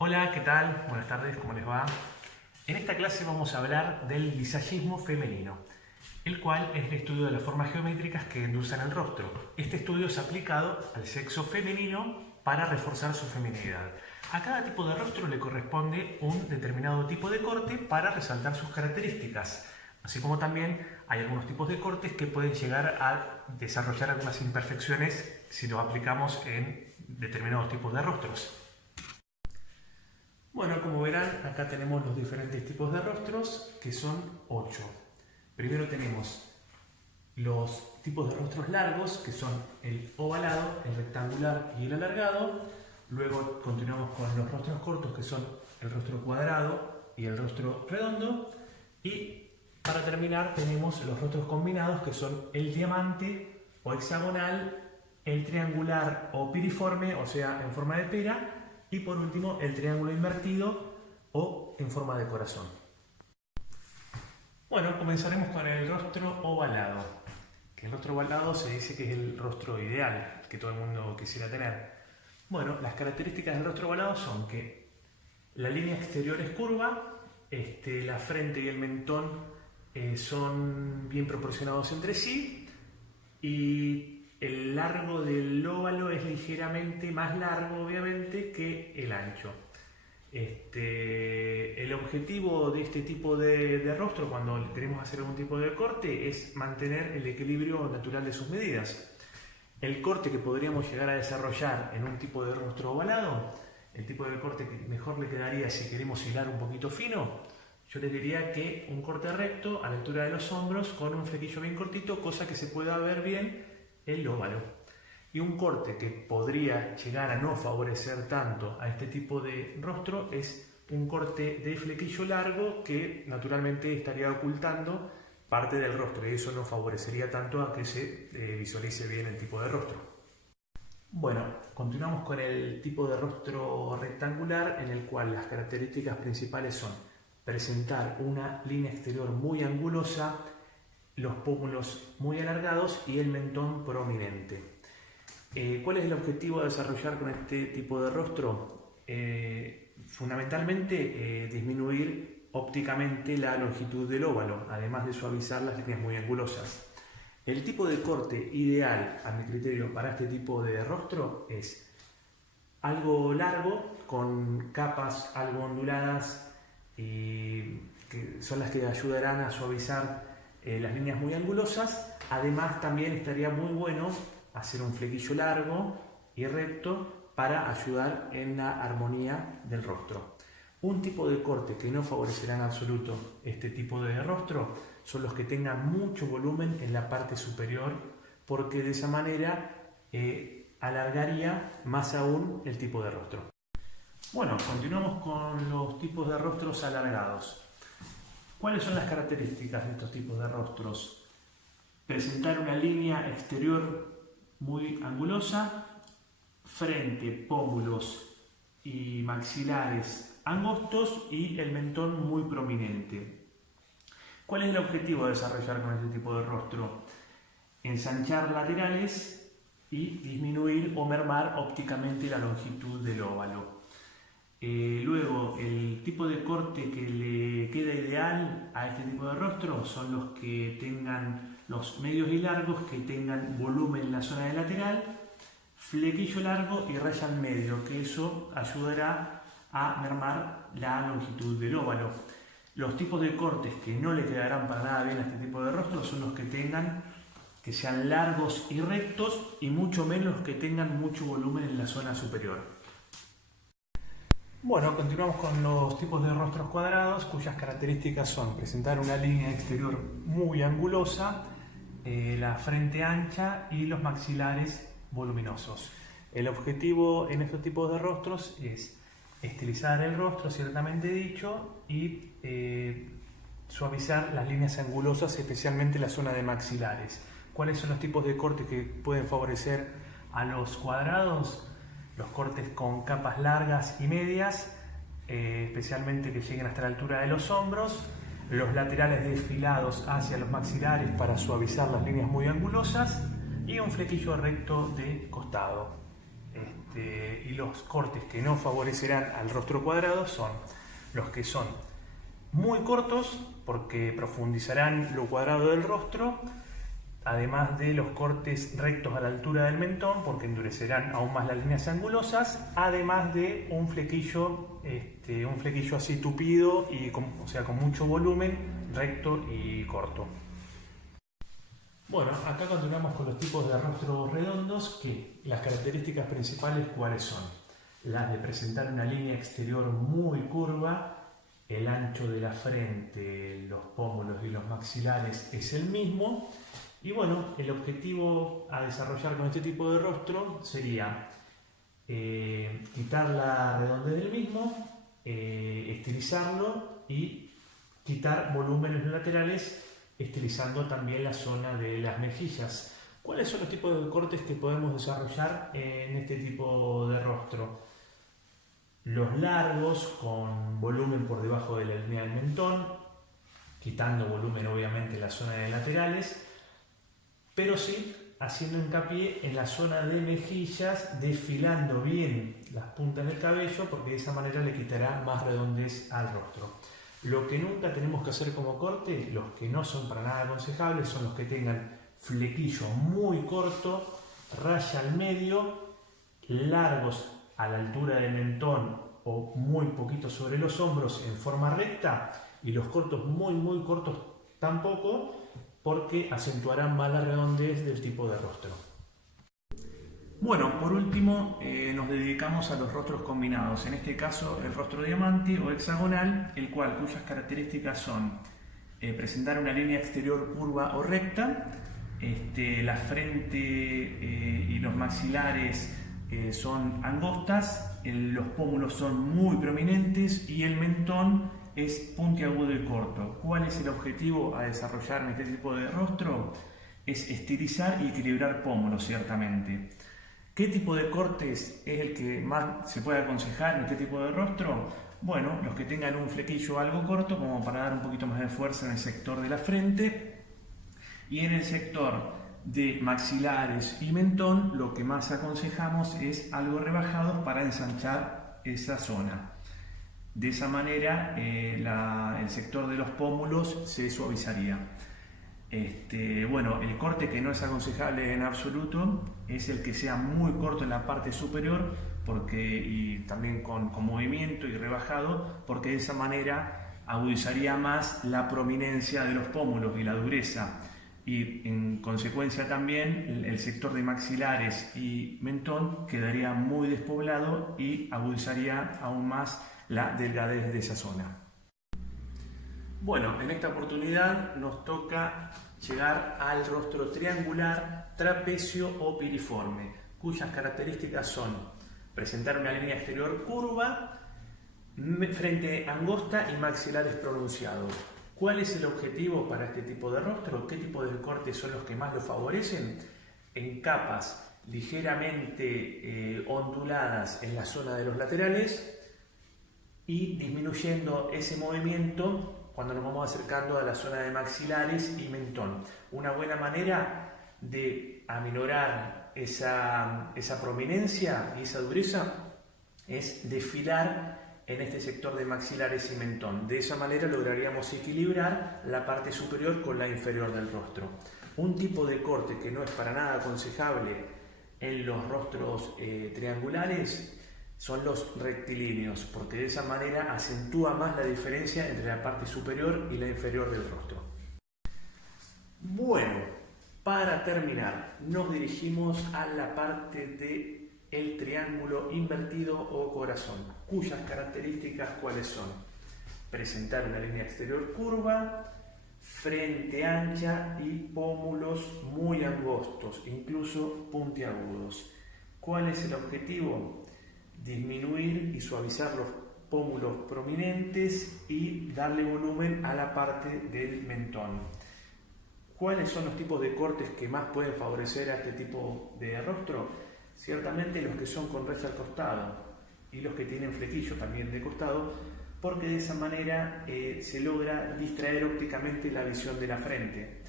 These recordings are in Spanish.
Hola, ¿qué tal? Buenas tardes, ¿cómo les va? En esta clase vamos a hablar del visagismo femenino, el cual es el estudio de las formas geométricas que endulzan el rostro. Este estudio es aplicado al sexo femenino para reforzar su feminidad. A cada tipo de rostro le corresponde un determinado tipo de corte para resaltar sus características, así como también hay algunos tipos de cortes que pueden llegar a desarrollar algunas imperfecciones si los aplicamos en determinados tipos de rostros. Bueno, como verán, acá tenemos los diferentes tipos de rostros, que son 8. Primero tenemos los tipos de rostros largos, que son el ovalado, el rectangular y el alargado. Luego continuamos con los rostros cortos, que son el rostro cuadrado y el rostro redondo. Y para terminar tenemos los rostros combinados, que son el diamante o hexagonal, el triangular o piriforme, o sea, en forma de pera, y por último el triángulo invertido o en forma de corazón. Bueno, comenzaremos con el rostro ovalado. Que el rostro ovalado se dice que es el rostro ideal que todo el mundo quisiera tener. Bueno, las características del rostro ovalado son que la línea exterior es curva, la frente y el mentón son bien proporcionados entre sí y el largo del óvalo es ligeramente más largo, obviamente, que el ancho. El objetivo de este tipo de rostro, cuando queremos hacer algún tipo de corte, es mantener el equilibrio natural de sus medidas. El corte que podríamos llegar a desarrollar en un tipo de rostro ovalado, el tipo de corte que mejor le quedaría si queremos hilar un poquito fino, yo les diría que un corte recto a la altura de los hombros con un flequillo bien cortito, cosa que se pueda ver bien el óvalo. Y un corte que podría llegar a no favorecer tanto a este tipo de rostro es un corte de flequillo largo que naturalmente estaría ocultando parte del rostro y eso no favorecería tanto a que se visualice bien el tipo de rostro. Bueno, continuamos con el tipo de rostro rectangular, en el cual las características principales son presentar una línea exterior muy angulosa, los pómulos muy alargados y el mentón prominente. ¿Cuál es el objetivo a desarrollar con este tipo de rostro? Fundamentalmente disminuir ópticamente la longitud del óvalo, además de suavizar las líneas muy angulosas. El tipo de corte ideal, a mi criterio, para este tipo de rostro es algo largo, con capas algo onduladas, que son las que ayudarán a suavizar las líneas muy angulosas. Además también estaría muy bueno hacer un flequillo largo y recto para ayudar en la armonía del rostro. Un tipo de corte que no favorecerá en absoluto este tipo de rostro son los que tengan mucho volumen en la parte superior, porque de esa manera alargaría más aún el tipo de rostro. Bueno, continuamos con los tipos de rostros alargados. ¿Cuáles son las características de estos tipos de rostros? Presentar una línea exterior muy angulosa, frente, pómulos y maxilares angostos y el mentón muy prominente. ¿Cuál es el objetivo de desarrollar con este tipo de rostro? Ensanchar laterales y disminuir o mermar ópticamente la longitud del óvalo. Luego, el tipo de corte que le queda ideal a este tipo de rostro son los que tengan los medios y largos, que tengan volumen en la zona de lateral, flequillo largo y raya al medio, que eso ayudará a mermar la longitud del óvalo. Los tipos de cortes que no le quedarán para nada bien a este tipo de rostro son los que sean largos y rectos, y mucho menos los que tengan mucho volumen en la zona superior. Bueno, continuamos con los tipos de rostros cuadrados, cuyas características son presentar una línea exterior muy angulosa, la frente ancha y los maxilares voluminosos. El objetivo en estos tipos de rostros es estilizar el rostro, ciertamente dicho, y suavizar las líneas angulosas, especialmente la zona de maxilares. ¿Cuáles son los tipos de cortes que pueden favorecer a los cuadrados? Los cortes con capas largas y medias, especialmente que lleguen hasta la altura de los hombros, los laterales desfilados hacia los maxilares para suavizar las líneas muy angulosas y un flequillo recto de costado. y los cortes que no favorecerán al rostro cuadrado son los que son muy cortos, porque profundizarán lo cuadrado del rostro, además de los cortes rectos a la altura del mentón, porque endurecerán aún más las líneas angulosas, además de un flequillo así tupido y con mucho volumen, recto y corto. Bueno, acá continuamos con los tipos de rostros redondos, que las características principales ¿cuáles son? Las de presentar una línea exterior muy curva, el ancho de la frente, los pómulos y los maxilares es el mismo. Y bueno, el objetivo a desarrollar con este tipo de rostro sería quitar la redondez del mismo, estilizarlo y quitar volúmenes laterales, estilizando también la zona de las mejillas. ¿Cuáles son los tipos de cortes que podemos desarrollar en este tipo de rostro? Los largos, con volumen por debajo de la línea del mentón, quitando volumen obviamente en la zona de laterales, pero sí haciendo hincapié en la zona de mejillas, desfilando bien las puntas del cabello, porque de esa manera le quitará más redondez al rostro. Lo que nunca tenemos que hacer como corte, los que no son para nada aconsejables, son los que tengan flequillo muy corto, raya al medio, largos a la altura del mentón o muy poquito sobre los hombros en forma recta, y los cortos muy cortos tampoco, porque acentuarán más la redondez del tipo de rostro. Bueno, por último nos dedicamos a los rostros combinados, en este caso el rostro diamante o hexagonal, cuyas características son presentar una línea exterior curva o recta, la frente y los maxilares son angostas, los pómulos son muy prominentes y el mentón es puntiagudo y corto. ¿Cuál es el objetivo a desarrollar en este tipo de rostro? Es estilizar y equilibrar pómulos, ciertamente. ¿Qué tipo de cortes es el que más se puede aconsejar en este tipo de rostro? Bueno, los que tengan un flequillo algo corto, como para dar un poquito más de fuerza en el sector de la frente, y en el sector de maxilares y mentón lo que más aconsejamos es algo rebajados para ensanchar esa zona. De esa manera el sector de los pómulos se suavizaría. Bueno, el corte que no es aconsejable en absoluto es el que sea muy corto en la parte superior, y también con movimiento y rebajado, porque de esa manera agudizaría más la prominencia de los pómulos y la dureza, y en consecuencia también el sector de maxilares y mentón quedaría muy despoblado y agudizaría aún más la delgadez de esa zona. Bueno, en esta oportunidad nos toca llegar al rostro triangular, trapecio o piriforme, cuyas características son presentar una línea exterior curva, frente angosta y maxilares pronunciados. ¿Cuál es el objetivo para este tipo de rostro? ¿Qué tipo de cortes son los que más lo favorecen? En capas ligeramente onduladas en la zona de los laterales y disminuyendo ese movimiento cuando nos vamos acercando a la zona de maxilares y mentón. Una buena manera de aminorar esa prominencia y esa dureza es desfilar en este sector de maxilares y mentón. De esa manera lograríamos equilibrar la parte superior con la inferior del rostro. Un tipo de corte que no es para nada aconsejable en los rostros triangulares son los rectilíneos, porque de esa manera acentúa más la diferencia entre la parte superior y la inferior del rostro. Bueno, para terminar, nos dirigimos a la parte de el triángulo invertido o corazón, cuyas características ¿cuáles son? Presentar una línea exterior curva, frente ancha y pómulos muy angostos, incluso puntiagudos. ¿Cuál es el objetivo? Disminuir y suavizar los pómulos prominentes y darle volumen a la parte del mentón. ¿Cuáles son los tipos de cortes que más pueden favorecer a este tipo de rostro? Ciertamente los que son con recha al costado y los que tienen flequillo también de costado, porque de esa manera se logra distraer ópticamente la visión de la frente.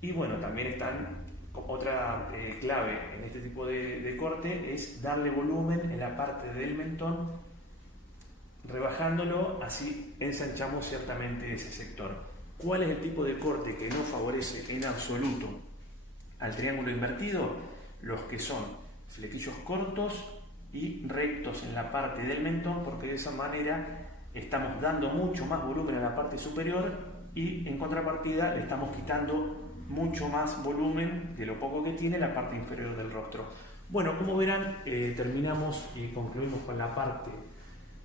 Y bueno, también están Otra clave en este tipo de corte es darle volumen en la parte del mentón, rebajándolo, así ensanchamos ciertamente ese sector. ¿Cuál es el tipo de corte que no favorece en absoluto al triángulo invertido? Los que son flequillos cortos y rectos en la parte del mentón, porque de esa manera estamos dando mucho más volumen a la parte superior y en contrapartida le estamos quitando mucho más volumen de lo poco que tiene la parte inferior del rostro. Bueno, como verán, terminamos y concluimos con la parte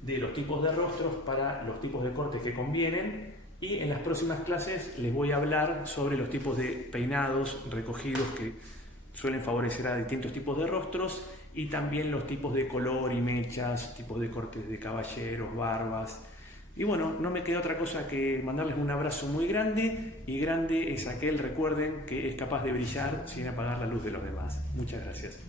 de los tipos de rostros para los tipos de cortes que convienen, y en las próximas clases les voy a hablar sobre los tipos de peinados recogidos que suelen favorecer a distintos tipos de rostros, y también los tipos de color y mechas, tipos de cortes de caballeros, barbas. Y bueno, no me queda otra cosa que mandarles un abrazo muy grande, y grande es aquel, recuerden, que es capaz de brillar sin apagar la luz de los demás. Muchas gracias.